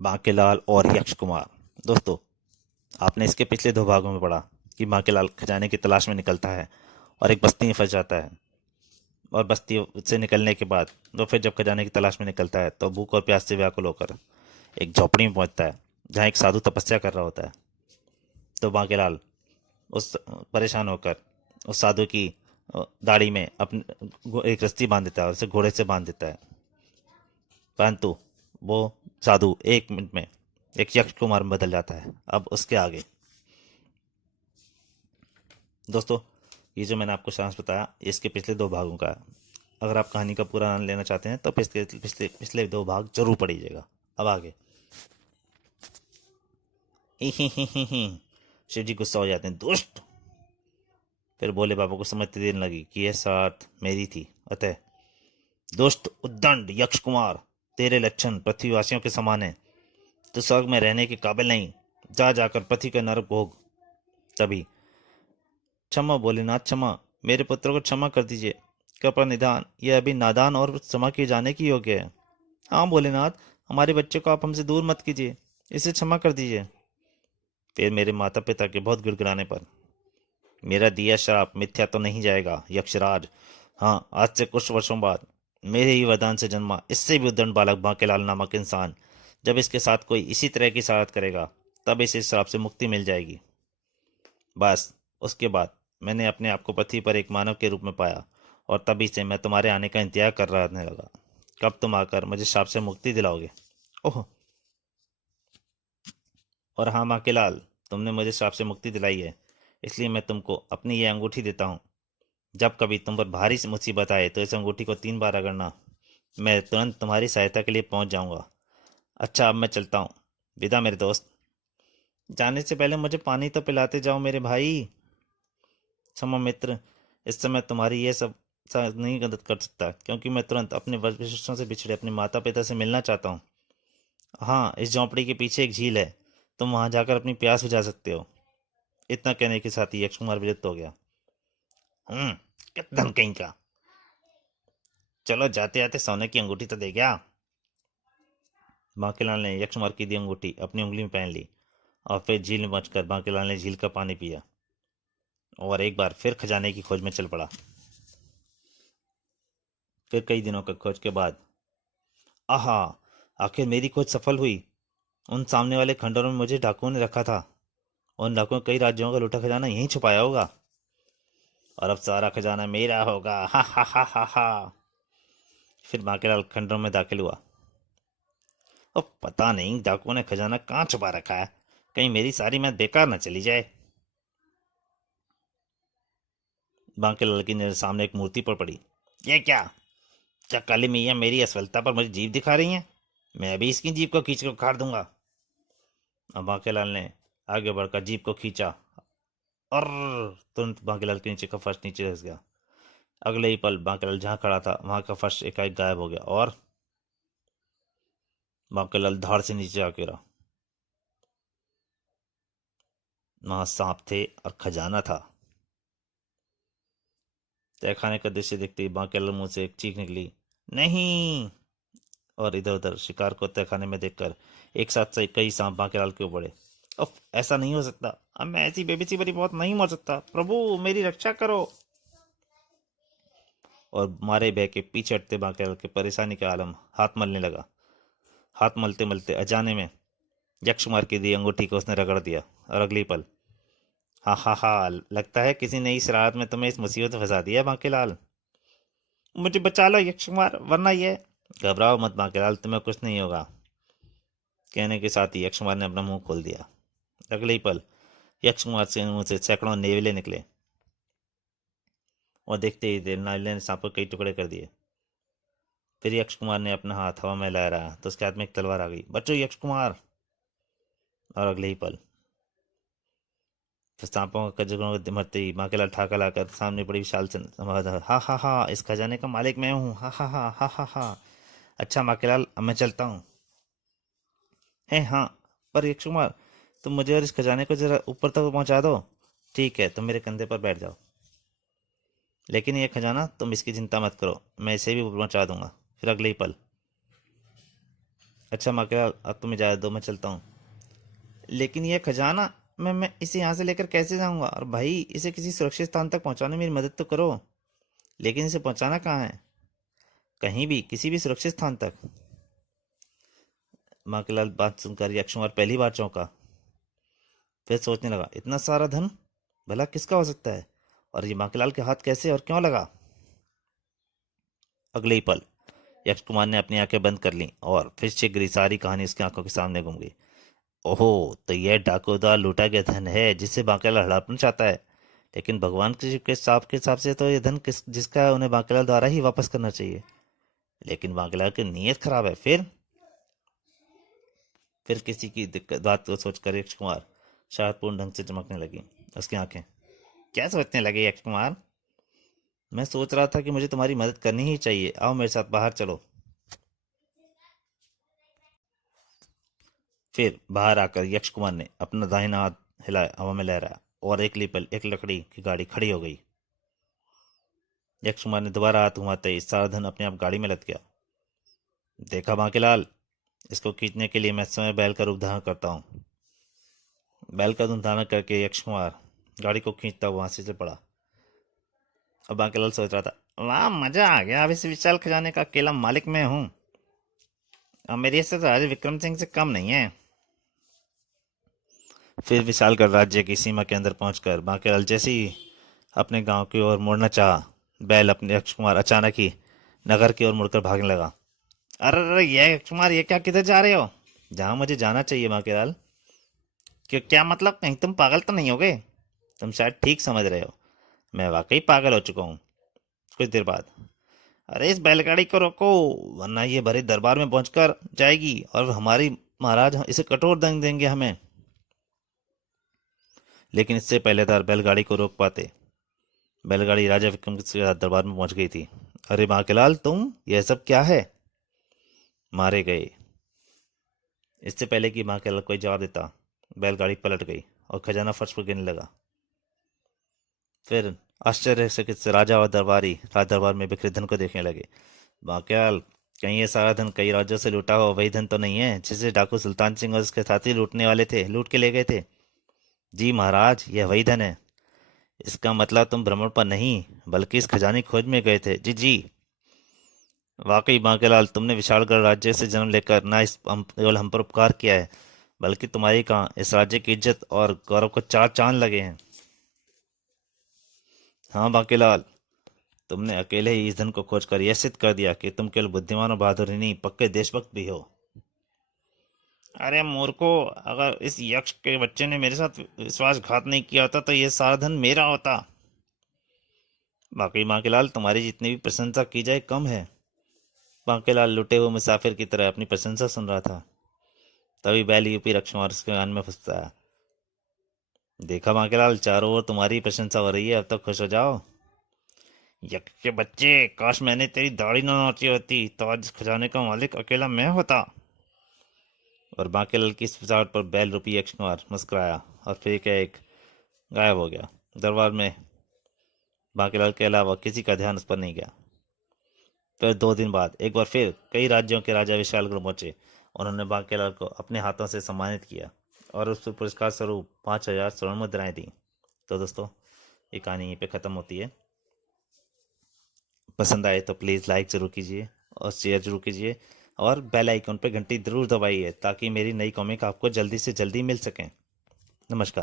बांकेलाल और यक्ष कुमार। दोस्तों, आपने इसके पिछले दो भागों में पढ़ा कि बांकेलाल खजाने की तलाश में निकलता है और एक बस्ती में फंस जाता है। और बस्ती से निकलने के बाद वो फिर जब खजाने की तलाश में निकलता है तो भूख और प्यास से व्याकुल होकर एक झोपड़ी में पहुंचता है जहाँ एक साधु तपस्या कर रहा होता है। तो बांकेलाल उस परेशान होकर उस साधु की दाढ़ी में अपनी एक रस्सी बांध देता है और उसे घोड़े से बांध देता है। परंतु वो साधु 1 मिनट में एक यक्ष कुमार में बदल जाता है। अब उसके आगे दोस्तों, ये जो मैंने आपको सारांश बताया इसके पिछले दो भागों का है। अगर आप कहानी का पूरा आनंद लेना चाहते हैं तो पिछले पिछले पिछले दो भाग जरूर पढ़िएगा। अब आगे ही ही ही ही ही। शिव जी गुस्सा हो जाते हैं, दुष्ट। फिर भोले बाबा को समझ देने लगी कि यह शर्त मेरी थी, अतः दुष्ट उद्दंड यक्ष कुमार, तेरे लक्षण पृथ्वीवासियों के समान है। तो स्वर्ग में रहने के काबिल नहीं, जा जाकर पृथ्वी का नरक भोग। तभी क्षमा भोलेनाथ, क्षमा, मेरे पुत्र को क्षमा कर दीजिए। कृपा निधान, यह अभी नादान और क्षमा किए जाने की योग्य है। हाँ भोलेनाथ, हमारे बच्चे को आप हमसे दूर मत कीजिए, इसे क्षमा कर दीजिए। फिर मेरे माता पिता के बहुत गिड़गिड़ाने पर मेरा दिया श्राप मिथ्या तो नहीं जाएगा यक्षराज। हाँ, आज से कुछ वर्षों बाद मेरे ही वरदान से जन्मा इससे भी उद्दंड बालक बांकेलाल नामक इंसान जब इसके साथ कोई इसी तरह की शरारत करेगा तब इसे इस श्राप से मुक्ति मिल जाएगी। बस उसके बाद मैंने अपने आप को पृथ्वी पर एक मानव के रूप में पाया और तभी से मैं तुम्हारे आने का इंतजार कर रहने लगा। कब तुम आकर मुझे श्राप से मुक्ति दिलाओगे? ओह, और हाँ बांकेलाल, तुमने मुझे श्राप से मुक्ति दिलाई है, इसलिए मैं तुमको अपनी ये अंगूठी देता हूँ। जब कभी तुम पर भारी मुसीबत आए तो इस अंगूठी को 3 बार रगड़ना, मैं तुरंत तुम्हारी सहायता के लिए पहुंच जाऊंगा। अच्छा, अब मैं चलता हूँ। विदा मेरे दोस्त। जाने से पहले मुझे पानी तो पिलाते जाओ मेरे भाई। क्षमा मित्र, इस समय तुम्हारी ये सब नहीं मदद कर सकता क्योंकि मैं तुरंत अपने वशिष्ठों से बिछड़े अपने माता पिता से मिलना चाहता हूँ। हाँ, इस झोंपड़ी के पीछे एक झील है, तुम वहां जाकर अपनी प्यास बुझा सकते हो। इतना कहने के साथ ही यक्ष कुमार विरक्त हो गया। हम्म, कितना कहीं का। चलो जाते जाते सोने की अंगूठी तो दे गया। बांकीलाल ने यक्ष कुमार की दी अंगूठी अपनी उंगली में पहन ली और फिर झील में पहुंचकर बांकीलाल ने झील का पानी पिया और एक बार फिर खजाने की खोज में चल पड़ा। फिर कई दिनों की खोज के बाद आहा, आखिर मेरी खोज सफल हुई। उन सामने वाले खंडरों में मुझे डाकुओं ने रखा था। उन डाकुओं ने कई राज्यों का लूटा खजाना यहीं छुपाया होगा और अब सारा खजाना मेरा होगा। हा हा हा हा हा। फिर बांकीलाल खंडरों में दाखिल हुआ। अब पता नहीं डाकुओं ने खजाना कहाँ छुपा रखा है, कहीं मेरी सारी मेहनत बेकार न चली जाए। बांकीलाल की नजर सामने एक मूर्ति पर पड़ी। ये क्या? क्या काली मैया मेरी असफलता पर मुझे जीभ दिखा रही हैं? मैं अभी इसकी जीभ को खींच कर उखाड़ दूंगा। अब बांकीलाल ने आगे बढ़कर जीभ को खींचा और तुरंत बांकीलाल के नीचे का फर्श नीचे धंस गया। अगले ही पल बांकीलाल जहां खड़ा था वहां का फर्श एकाएक गायब हो गया और बांकीलाल धाड़ से नीचे आ गिरा। वहां सांप थे और खजाना था। तहखाने का दृश्य देखते ही बांकीलाल मुंह से एक चीख निकली, नहीं। और इधर उधर शिकार को तहखाने में देखकर एक साथ से कई सांप बांकीलाल के ऊपर पड़े। उफ, ऐसा नहीं हो सकता, अब मैं ऐसी बेबीसी भरी मौत नहीं मर सकता। प्रभु मेरी रक्षा करो। और मारे बह के पीछे हटते बांकीलाल के परेशानी का आलम हाथ मलने लगा। हाथ मलते मलते अजाने में यक्ष कुमार की दी अंगूठी को उसने रगड़ दिया और अगली पल हा हा हा, लगता है किसी ने इस रात में तुम्हें इस मुसीबत में फंसा दिया बांकीलाल। मुझे बचा लो यक्ष कुमार, वरना ये। घबराओ मत बांकीलाल, तुम्हें कुछ नहीं होगा। कहने के साथ ही यक्ष कुमार ने अपना मुंह खोल दिया। अगले ही पल यक्ष कुमार से मुंह से सैकड़ों नेवले निकले और देखते ही देर नाले ने सांप को कई टुकड़े कर दिए। फिर यक्ष कुमार ने अपना हाथ हवा में लहराया तो उसके हाथ में एक तलवार आ गई। बचो यक्ष कुमार। और अगले ही पल सांपों का कजरों को मरते ही बांकीलाल ठाका लाकर सामने पड़ी विशाल हा हा हा, इस खजाने का मालिक मैं हूँ। हा हा हा हा हा हा। अच्छा बांकीलाल, अब मैं चलता हूँ। है हाँ, पर यक्ष कुमार, तुम मुझे और इस खजाने को जरा ऊपर तक पहुंचा दो। ठीक है, तुम मेरे कंधे पर बैठ जाओ। लेकिन ये खजाना, तुम इसकी चिंता मत करो, मैं इसे भी ऊपर पहुंचा दूंगा। फिर अगले ही पल अच्छा माकेलाल, अब तुम्हें इजाज़त दो, मैं चलता हूँ। लेकिन यह खजाना, मैं इसे यहाँ से लेकर कैसे जाऊँगा? और भाई, इसे किसी सुरक्षित स्थान तक पहुँचाने में मेरी मदद तो करो। लेकिन इसे पहुँचाना कहाँ है? कहीं भी, किसी भी सुरक्षित स्थान तक। माकेलाल बात सुनकर यक्ष कुमार पहली बार चौंका। फिर सोचने लगा, इतना सारा धन भला किसका हो सकता है, और ये माखीलाल के हाथ कैसे और क्यों लगा? अगले ही पल यक्ष कुमार ने अपनी आंखें बंद कर लीं और फिर से गिरी सारी कहानी उसकी आंखों के सामने घूम गई। ओहो, तो यह डाकूदार लूटा गया धन है जिसे बांकेलाल हड़पना चाहता है। लेकिन भगवान के साफ के हिसाब से तो यह धन जिसका है उन्हें बांकेलाल द्वारा ही वापस करना चाहिए। लेकिन बांकेलाल की नीयत खराब है। फिर किसी की दिक्कत बात को सोचकर यक्ष कुमार शांतपूर्ण ढंग से चमकने लगी उसकी आंखें। क्या सोचने लगे यक्ष कुमार? मैं सोच रहा था कि मुझे तुम्हारी मदद करनी ही चाहिए। आओ मेरे साथ बाहर चलो। फिर बाहर आकर यक्ष कुमार ने अपना दाहिना हाथ हिलाया, हवा में लहराया और एक लकड़ी की गाड़ी खड़ी हो गई। यक्ष कुमार ने दोबारा हाथ घुमाते ही सारा धन अपने आप गाड़ी में लद गया। देखा बांकेलाल, इसको खींचने के लिए मैं स्वयं बैल का रूप धारण करता हूँ। बैल का रूप धारण करके यक्ष कुमार गाड़ी को खींचता हुआ वहां से पड़ा। अब बांकेलाल सोच रहा था, वाह मजा आ गया, अब इस विशाल खजाने का अकेला मालिक मैं हूँ। अब मेरी हैसियत राजा विक्रम सिंह से कम नहीं है। फिर विशालगढ़ राज्य की सीमा के अंदर पहुंचकर बांकेलाल जैसे ही अपने गांव की ओर मुड़ना चाहा, बैल अपने यक्ष कुमार अचानक ही नगर की ओर मुड़कर भागने लगा। अरे अरे, ये यक्ष कुमार, ये क्या, किधर जा रहे हो? जहां मुझे जाना चाहिए बांकेलाल। क्यों, क्या मतलब? कहीं तुम पागल तो नहीं हो गए? तुम शायद ठीक समझ रहे हो, मैं वाकई पागल हो चुका हूँ। कुछ देर बाद, अरे इस बैलगाड़ी को रोको, वरना ये भरे दरबार में पहुंचकर जाएगी और हमारी महाराज इसे कठोर दंड देंगे हमें। लेकिन इससे पहले बैलगाड़ी को रोक पाते, बैलगाड़ी राजा विक्रम के साथ दरबार में पहुंच गई थी। अरे बांकेलाल, तुम, यह सब क्या है? मारे गए। इससे पहले कि बांकेलाल कोई जवाब देता, बैलगाड़ी पलट गई और खजाना फर्श पर गिरने लगा। फिर आश्चर्य से राजा और दरबारी राज दरबार में बिखरे धन को देखने लगे। बांकेलाल, कहीं ये सारा धन कई राज्यों से लूटा हुआ वही धन तो नहीं है जिसे डाकू सुल्तान सिंह और उसके साथी लूटने वाले थे, लूट के ले गए थे? जी महाराज, यह वही धन है। इसका मतलब तुम भ्रमण पर नहीं बल्कि इस खजाने की खोज में गए थे। जी जी। वाकई बांकेलाल, तुमने विशालगढ़ राज्य से जन्म लेकर ना केवल हम पर उपकार किया है, बल्कि तुम्हारी कहाँ इस राज्य की इज्जत और गौरव को चार चांद लगे हैं। हाँ बांकेलाल, तुमने अकेले ही इस धन को खोजकर यह सिद्ध कर दिया कि तुम केवल बुद्धिमान और बहादुर ही नहीं, पक्के देशभक्त भी हो। अरे मूर्खो, अगर इस यक्ष के बच्चे ने मेरे साथ विश्वासघात नहीं किया होता तो यह सारा धन मेरा होता। बाकी बांकेलाल, तुम्हारी जितनी भी प्रशंसा की जाए कम है। बांकेलाल लुटे हुए मुसाफिर की तरह अपनी प्रशंसा सुन रहा था। तभी बैल यूपी रक्षकुमार उसके कान में फंसता। देखा बांकेलाल, चारों ओर तुम्हारी प्रशंसा हो रही है, अब तक खुश हो जाओ। यक्ष के बच्चे, काश मैंने तेरी दाढ़ी ना नोची होती तो आज इस खजाने का मालिक अकेला मैं होता। और बांकेलाल की इस विचार पर बैल रूपी यक्ष कुमार मुस्कुराया और फिर एक गायब हो गया। दरबार में बांकेलाल के अलावा किसी का ध्यान उस पर नहीं गया। फिर 2 दिन बाद एक बार फिर कई राज्यों के राजा विशालगढ़ पहुंचे। उन्होंने बांकेलाल को अपने हाथों से सम्मानित किया और उस पुरस्कार स्वरूप 5,000 स्वर्ण मुद्राएं दी। तो दोस्तों, ये कहानी यहीं पे ख़त्म होती है। पसंद आए तो प्लीज़ लाइक ज़रूर कीजिए और शेयर ज़रूर कीजिए और बेल आइकन पर घंटी ज़रूर दबाइए ताकि मेरी नई कॉमिक आपको जल्दी से जल्दी मिल सकें। नमस्कार।